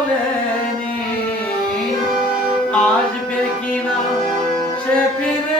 বলেনি। আসবে কিনা সে ফিরে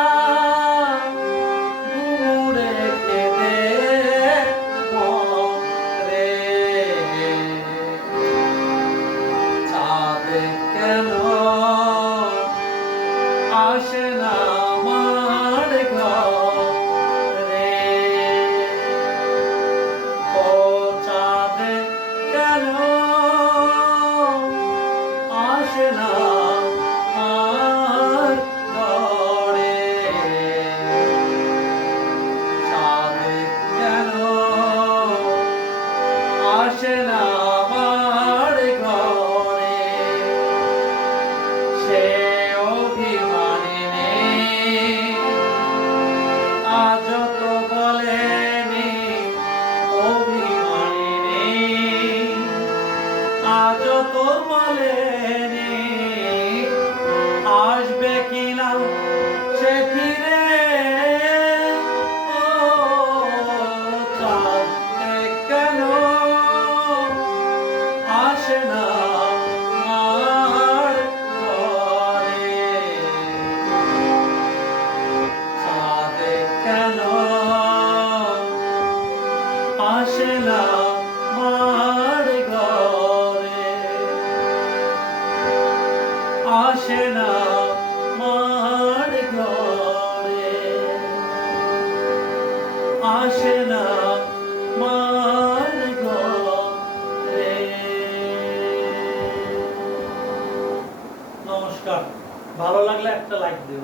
যত বলে নে আসে না মার ঘরে। আসে না মার ঘরে। নমস্কার ভালো লাগলে একটা লাইক দিও।